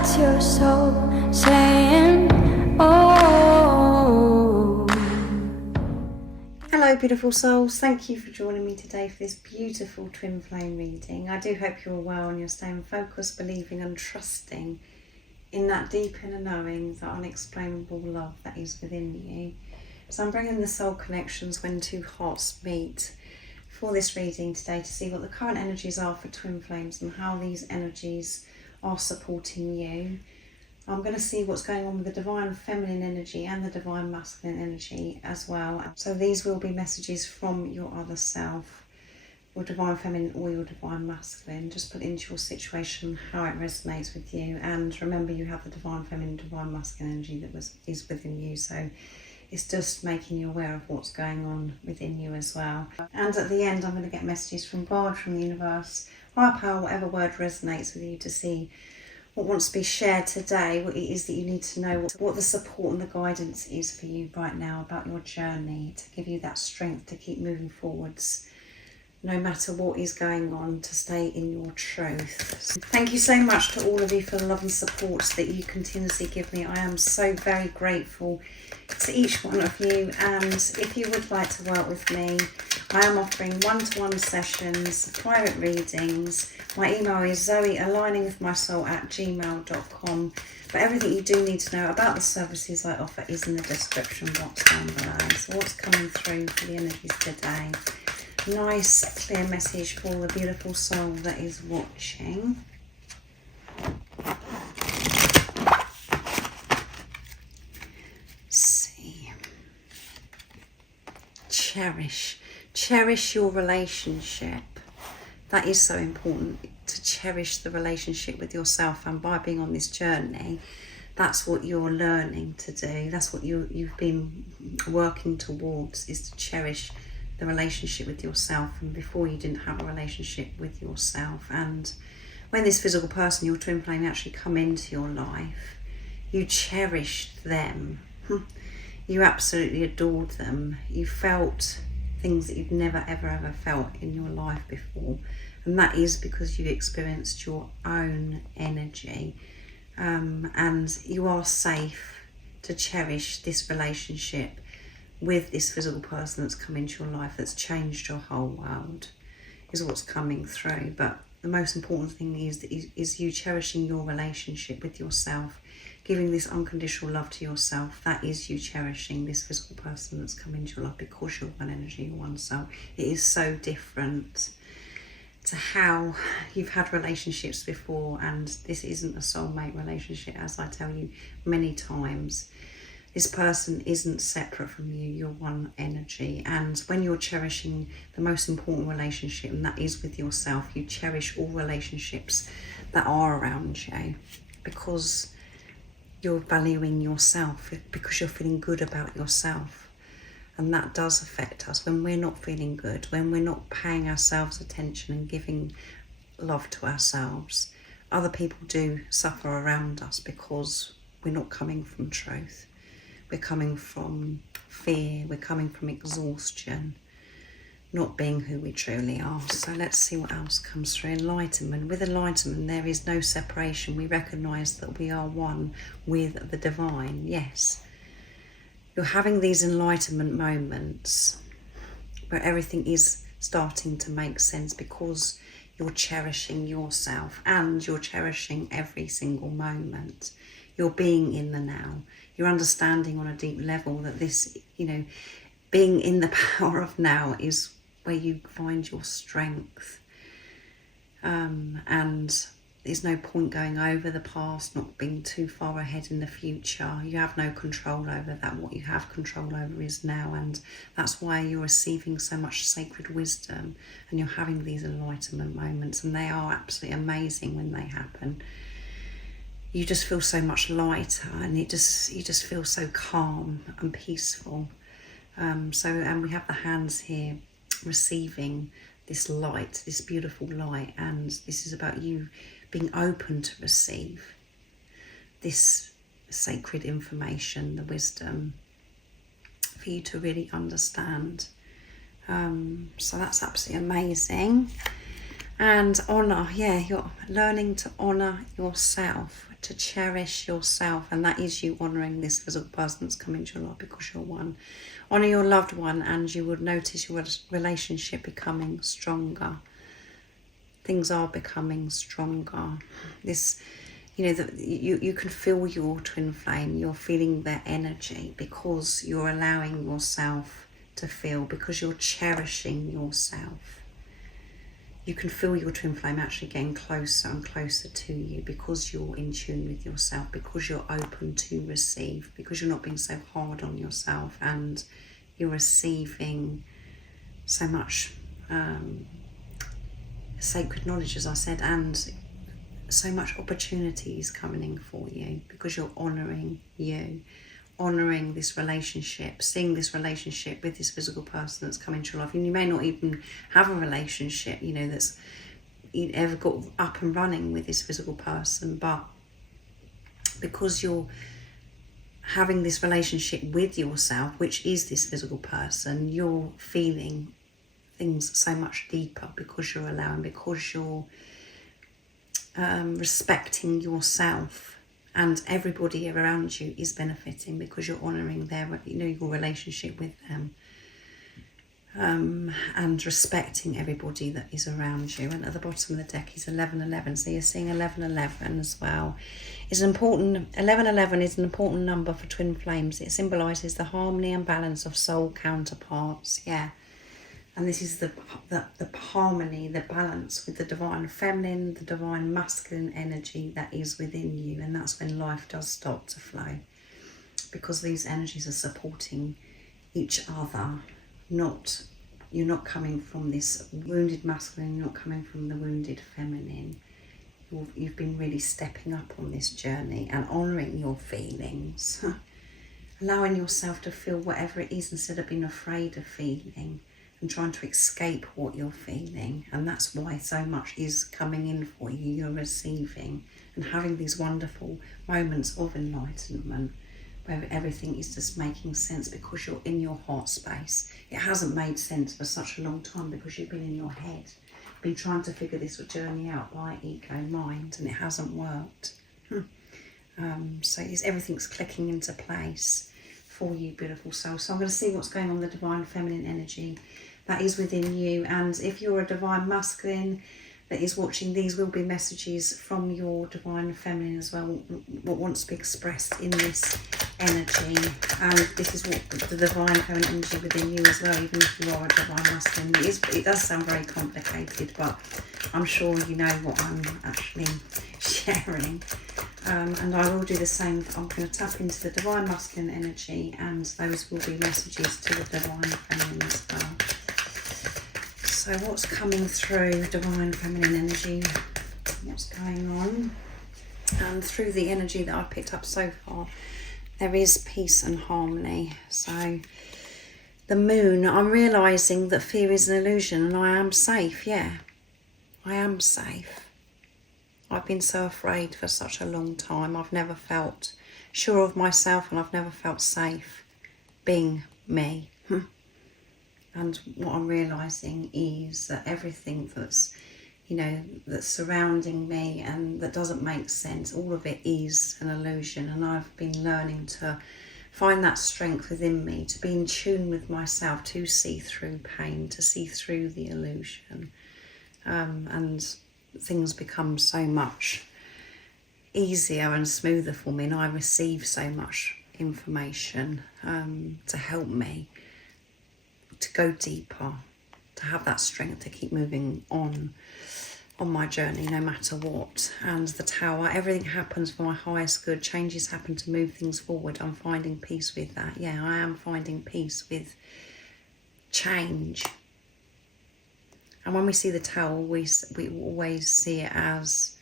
That's your soul saying, oh. Hello beautiful souls, thank you for joining me today for this beautiful twin flame reading. I do hope you're well and you're staying focused, believing and trusting in that deep inner knowing, that unexplainable love that is within you. So I'm bringing the soul connections when two hearts meet for this reading today to see what the current energies are for twin flames and how these energies are supporting you. I'm going to see what's going on with the divine feminine energy and the divine masculine energy as well. So these will be messages from your other self, your divine feminine or your divine masculine. Just put into your situation how it resonates with you, and remember you have the divine feminine, divine masculine energy that is within you. So it's just making you aware of what's going on within you as well. And at the end I'm going to get messages from God, from the universe, higher power, whatever word resonates with you, to see what wants to be shared today, what it is that you need to know, what the support and the guidance is for you right now about your journey, to give you that strength to keep moving forwards no matter what is going on, to stay in your truth. Thank you so much to all of you for the love and support that you continuously give me. I am so very grateful to each one of you, and if you would like to work with me, I am offering one-to-one sessions, private readings. My email is zoe@allingwithmysoul@gmail.com. But everything you do need to know about the services I offer is in the description box down below. So what's coming through for the energies today? Nice clear message for the beautiful soul that is watching. See. Cherish your relationship. That is so important, to cherish the relationship with yourself, and by being on this journey, that's what you're learning to do. That's what you've been working towards, is to cherish the relationship with yourself. And before, you didn't have a relationship with yourself, and when this physical person, your twin flame, actually come into your life, you cherished them. You absolutely adored them. You felt things that you've never ever felt in your life before, and that is because you experienced your own energy, and you are safe to cherish this relationship with this physical person that's come into your life, that's changed your whole world, is what's coming through. But the most important thing is you cherishing your relationship with yourself, giving this unconditional love to yourself. That is you cherishing this physical person that's come into your life, because you're one energy, you're one soul. It is so different to how you've had relationships before, and this isn't a soulmate relationship, as I tell you many times. This person isn't separate from you, you're one energy. And when you're cherishing the most important relationship, and that is with yourself, you cherish all relationships that are around you, because you're valuing yourself, because you're feeling good about yourself. And that does affect us when we're not feeling good, when we're not paying ourselves attention and giving love to ourselves. Other people do suffer around us because we're not coming from truth. We're coming from fear, we're coming from exhaustion, not being who we truly are. So let's see what else comes through. Enlightenment. With enlightenment, there is no separation. We recognise that we are one with the divine. Yes. You're having these enlightenment moments where everything is starting to make sense, because you're cherishing yourself and you're cherishing every single moment. You're being in the now. You're understanding on a deep level that this, being in the power of now is where you find your strength. And there's no point going over the past, not being too far ahead in the future. You have no control over that. What you have control over is now, and that's why you're receiving so much sacred wisdom, and you're having these enlightenment moments, and they are absolutely amazing when they happen. You just feel so much lighter, and you just feel so calm and peaceful. And we have the hands here receiving this light, this beautiful light, and this is about you being open to receive this sacred information, the wisdom, for you to really understand. So that's absolutely amazing. And honour, yeah, you're learning to honour yourself, to cherish yourself, and that is you honouring this physical person that's come into your life because you're one. Honour your loved one, and you would notice your relationship becoming stronger. Things are becoming stronger. This, you know, you can feel your twin flame. You're feeling their energy because you're allowing yourself to feel, because you're cherishing yourself. You can feel your twin flame actually getting closer and closer to you because you're in tune with yourself, because you're open to receive, because you're not being so hard on yourself, and you're receiving so much sacred knowledge, as I said, and so much opportunities coming in for you because you're honouring you, honouring this relationship, seeing this relationship with this physical person that's come into your life. And you may not even have a relationship, you know, that's ever got up and running with this physical person, but because you're having this relationship with yourself, which is this physical person, you're feeling things so much deeper because you're allowing, because you're respecting yourself, and everybody around you is benefiting because you're honouring their, you know, your relationship with them, and respecting everybody that is around you. And at the bottom of the deck is 1111, so you're seeing 1111 as well. It's an important 1111 is an important number for twin flames. It symbolises the harmony and balance of soul counterparts. Yeah. And this is the harmony, the balance with the divine feminine, the divine masculine energy that is within you. And that's when life does start to flow, because these energies are supporting each other. You're not coming from this wounded masculine, you're not coming from the wounded feminine. You've been really stepping up on this journey and honouring your feelings, allowing yourself to feel whatever it is instead of being afraid of feeling and trying to escape what you're feeling. And that's why so much is coming in for you. You're receiving and having these wonderful moments of enlightenment where everything is just making sense because you're in your heart space. It hasn't made sense for such a long time because you've been in your head, been trying to figure this journey out by ego mind, and it hasn't worked. So everything's clicking into place for you, beautiful soul. So I'm going to see what's going on with the divine feminine energy that is within you. And if you're a divine masculine that is watching, these will be messages from your divine feminine as well, what wants to be expressed in this energy. And this is what the divine feminine energy within you as well, even if you are a divine masculine. It does sound very complicated, but I'm sure you know what I'm actually sharing. And I will do the same. I'm going to tap into the divine masculine energy, and those will be messages to the divine feminine as well. So what's coming through divine feminine energy? What's going on? And through the energy that I've picked up so far, there is peace and harmony. So the moon, I'm realising that fear is an illusion and I am safe. Yeah, I am safe. I've been so afraid for such a long time. I've never felt sure of myself, and I've never felt safe being me. And what I'm realising is that everything that's, you know, that's surrounding me and that doesn't make sense, all of it is an illusion. And I've been learning to find that strength within me, to be in tune with myself, to see through pain, to see through the illusion. And things become so much easier and smoother for me, and I receive so much information to help me to go deeper, to have that strength to keep moving on my journey no matter what. And the Tower, everything happens for my highest good. Changes happen to move things forward. I'm finding peace with that. Yeah, I am finding peace with change. And when we see the Tower, we always see it as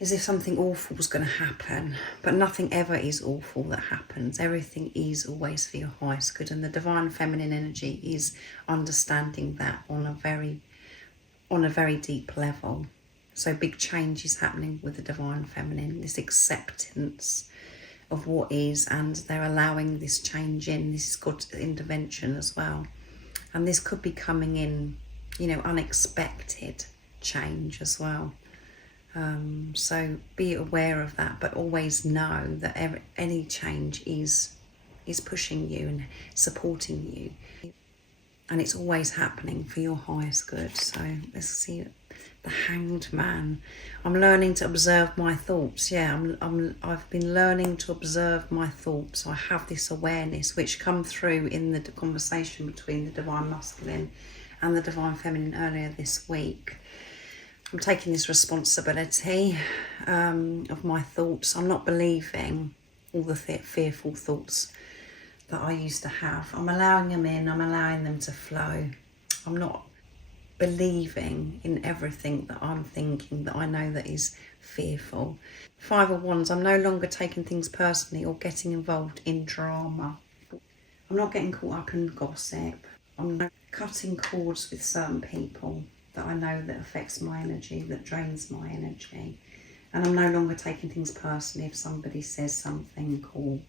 if something awful was going to happen, but nothing ever is awful that happens. Everything is always for your highest good, and the divine feminine energy is understanding that on a very deep level. So big change is happening with the divine feminine, this acceptance of what is, and they're allowing this change in. This is God's intervention as well, and this could be coming in unexpected change as well. So be aware of that, but always know that any change is pushing you and supporting you, and it's always happening for your highest good. So let's see the Hanged Man. I'm learning to observe my thoughts. I've been learning to observe my thoughts. I have this awareness which come through in the conversation between the Divine Masculine and the Divine Feminine earlier this week. I'm taking this responsibility of my thoughts. I'm not believing all the fearful thoughts that I used to have. I'm allowing them in, I'm allowing them to flow. I'm not believing in everything that I'm thinking that I know that is fearful. 5 of Wands, I'm no longer taking things personally or getting involved in drama. I'm not getting caught up in gossip. I'm not cutting cords with certain people that I know that affects my energy, that drains my energy. And I'm no longer taking things personally if somebody says something or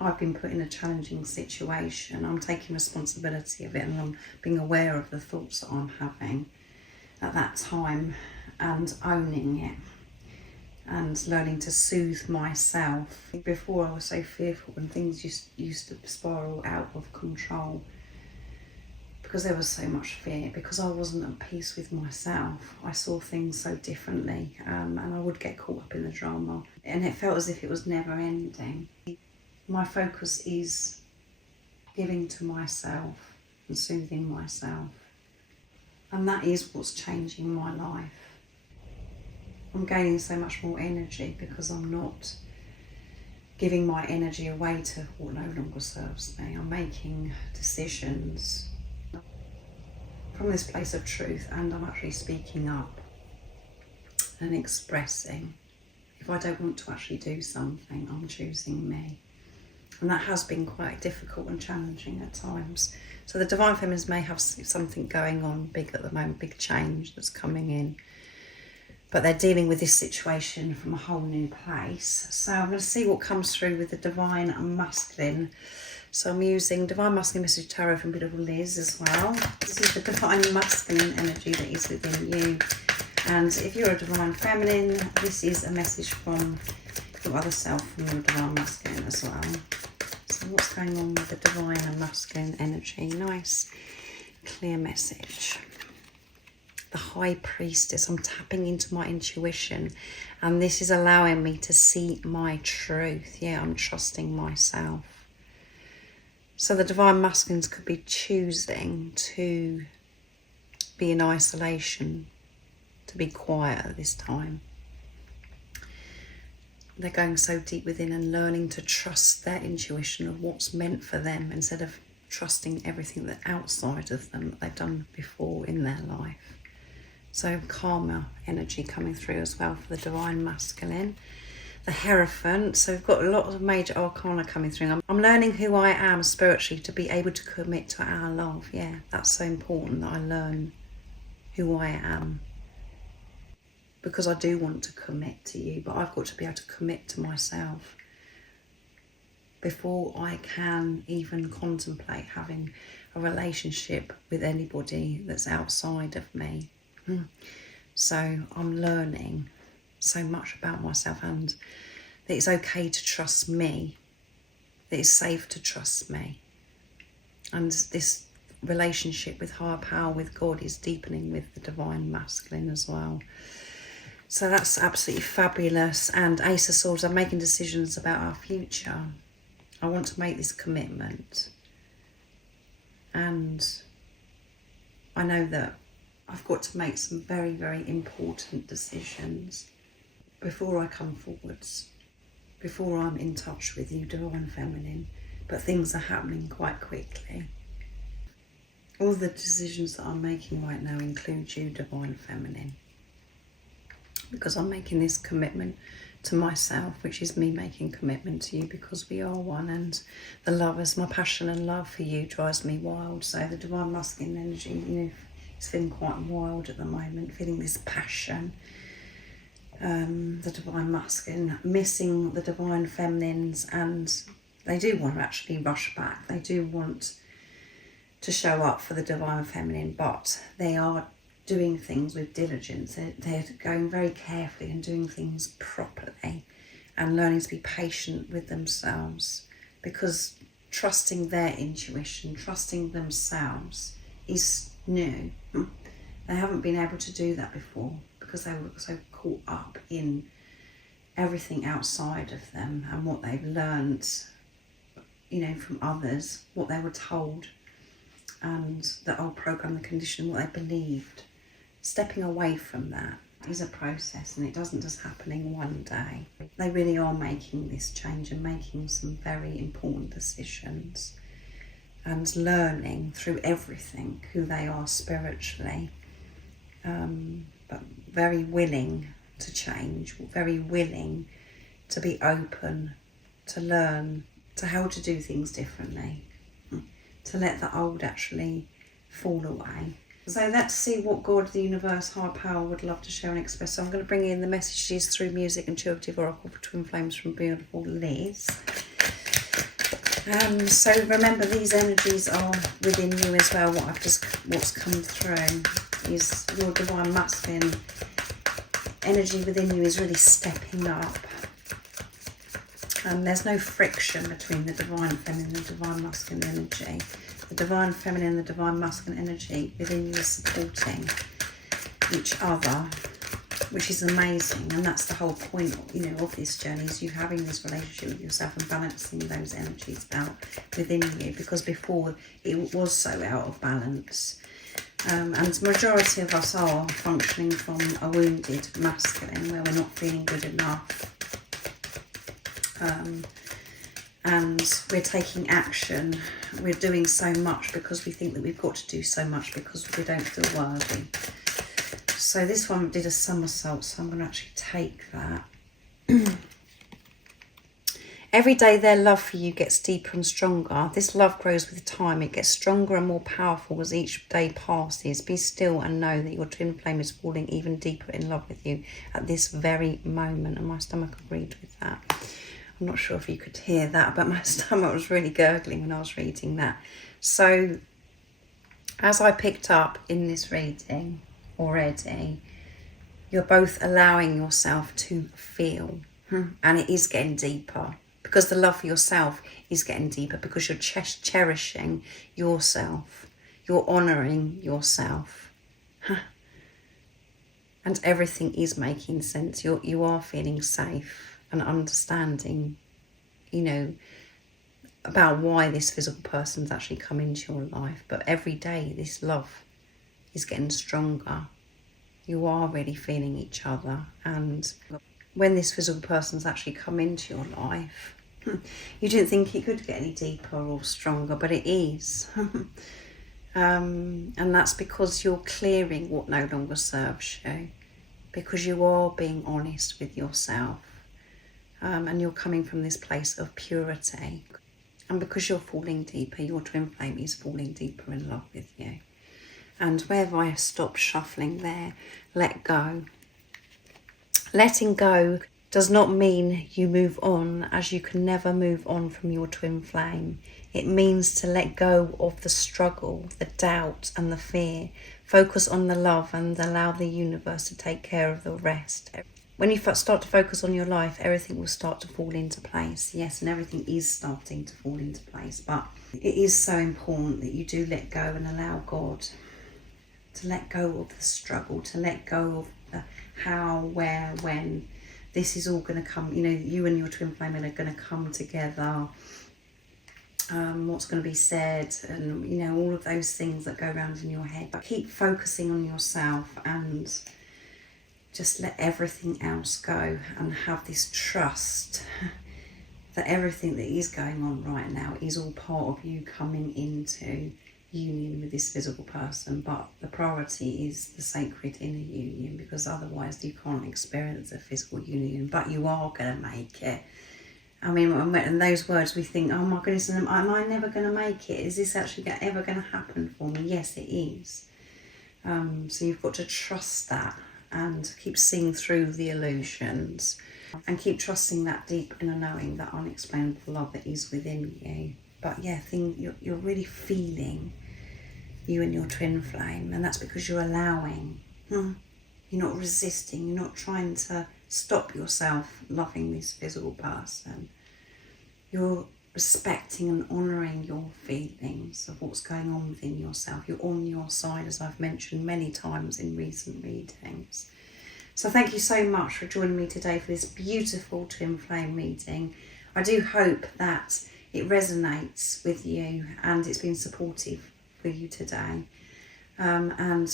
I've been put in a challenging situation. I'm taking responsibility of it, and I'm being aware of the thoughts that I'm having at that time and owning it and learning to soothe myself. Before, I was so fearful and things used to spiral out of control because there was so much fear, because I wasn't at peace with myself. I saw things so differently, and I would get caught up in the drama, and it felt as if it was never ending. My focus is giving to myself and soothing myself, and that is what's changing my life. I'm gaining so much more energy because I'm not giving my energy away to what no longer serves me. I'm making decisions from this place of truth, and I'm actually speaking up and expressing. If I don't want to actually do something, I'm choosing me. And that has been quite difficult and challenging at times. So the Divine Feminines may have something going on big at the moment, big change that's coming in. But they're dealing with this situation from a whole new place. So I'm going to see what comes through with the Divine Masculine. So I'm using Divine Masculine Message Tarot from Beautiful Liz as well. This is the Divine Masculine energy that is within you. And if you're a Divine Feminine, this is a message from your other self, from your Divine Masculine as well. So what's going on with the Divine and Masculine energy? Nice, clear message. The High Priestess. I'm tapping into my intuition, and this is allowing me to see my truth. Yeah, I'm trusting myself. So the Divine Masculines could be choosing to be in isolation, to be quiet at this time. They're going so deep within and learning to trust their intuition of what's meant for them instead of trusting everything that's outside of them that they've done before in their life. So karma energy coming through as well for the Divine Masculine. The Hierophant. So we've got a lot of major arcana coming through. I'm learning who I am spiritually to be able to commit to our love. Yeah, that's so important that I learn who I am. Because I do want to commit to you, but I've got to be able to commit to myself before I can even contemplate having a relationship with anybody that's outside of me. So I'm learning so much about myself, and that it's okay to trust me, that it's safe to trust me. And this relationship with higher power, with God, is deepening with the Divine Masculine as well. So that's absolutely fabulous. And Ace of Swords, I'm making decisions about our future. I want to make this commitment. And I know that I've got to make some very, very important decisions before I come forwards, before I'm in touch with you, Divine Feminine. But things are happening quite quickly. All the decisions that I'm making right now include you, Divine Feminine, because I'm making this commitment to myself, which is me making commitment to you, because we are one, and the lovers, my passion and love for you drives me wild. So the Divine Masculine energy, it's feeling quite wild at the moment, feeling this passion. The Divine Masculine missing the Divine Feminines, and they do want to actually rush back. They do want to show up for the divine feminine, but they are doing things with diligence. They're going very carefully and doing things properly and learning to be patient with themselves, because trusting their intuition, trusting themselves is new. They haven't been able to do that before because they were so caught up in everything outside of them and what they've learned, you know, from others, what they were told, and the old program, the condition, what they believed. Stepping away from that is a process, and it doesn't just happen in one day. They really are making this change and making some very important decisions and learning through everything who they are spiritually, but very willing to change, very willing to be open, to learn, to how to do things differently, to let the old actually fall away. So let's see what God, the universe, higher power would love to share and express. So I'm going to bring in the messages through music, intuitive oracle for twin flames from beautiful Liz. So remember, these energies are within you as well. What's come through is your divine masculine energy within you is really stepping up. And there's no friction between the divine feminine and the divine masculine energy. The divine feminine and the divine masculine energy within you is supporting each other, which is amazing. And that's the whole point, you know, of this journey, is you having this relationship with yourself and balancing those energies out within you, because before it was so out of balance. And the majority of us are functioning from a wounded masculine where we're not feeling good enough. And we're taking action. We're doing so much because we think that we've got to do so much because we don't feel worthy. So this one did a somersault, so I'm going to actually take that. Every day their love for you gets deeper and stronger. This love grows with time. It gets stronger and more powerful as each day passes. Be still and know that your twin flame is falling even deeper in love with you at this very moment. And my stomach agreed with that. I'm not sure if you could hear that, but my stomach was really gurgling when I was reading that. So as I picked up in this reading already, you're both allowing yourself to feel, and it is getting deeper, because the love for yourself is getting deeper, because you're cherishing yourself, you're honouring yourself, and everything is making sense. You are feeling safe and understanding, you know, about why this physical person's actually come into your life. But every day this love is getting stronger. You are really feeling each other, and when this physical person's actually come into your life, you didn't think it could get any deeper or stronger, but it is. And that's because you're clearing what no longer serves you, because you are being honest with yourself, and you're coming from this place of purity. And because you're falling deeper, your twin flame is falling deeper in love with you. And wherever I stop shuffling there, let go. Letting go does not mean you move on, as you can never move on from your twin flame. It means to let go of the struggle, the doubt and the fear. Focus on the love and allow the universe to take care of the rest. When you start to focus on your life, everything will start to fall into place. Yes, and everything is starting to fall into place. But it is so important that you do let go and allow God to let go of the struggle, to let go of the how, where, when. This is all going to come, you know, you and your twin flame are going to come together. What's going to be said, and, you know, all of those things that go around in your head. But keep focusing on yourself and just let everything else go, and have this trust that everything that is going on right now is all part of you coming into union with this physical person. But the priority is the sacred inner union, because otherwise you can't experience a physical union. But you are going to make it. I mean, in those words we think, oh my goodness, am I never going to make it? Is this actually ever going to happen for me? Yes, it is. So you've got to trust that and keep seeing through the illusions, and keep trusting that deep inner knowing, that unexplainable love that is within you. But yeah, you're really feeling you and your twin flame, and that's because you're allowing. You're not resisting, you're not trying to stop yourself loving this physical person. You're respecting and honouring your feelings of what's going on within yourself. You're on your side, as I've mentioned many times in recent readings. So thank you so much for joining me today for this beautiful twin flame reading. I do hope that it resonates with you and it's been supportive for you today. And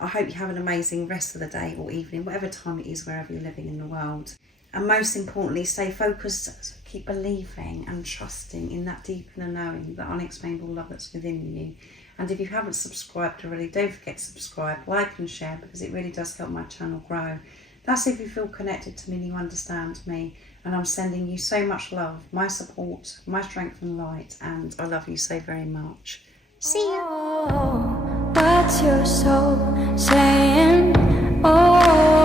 I hope you have an amazing rest of the day or evening, whatever time it is, wherever you're living in the world. And most importantly, stay focused, keep believing and trusting in that deep inner knowing, that unexplainable love that's within you. And if you haven't subscribed already, don't forget to subscribe, like and share, because it really does help my channel grow. That's if you feel connected to me and you understand me. And I'm sending you so much love, my support, my strength and light, and I love you so very much. See ya! What's your soul saying? Oh.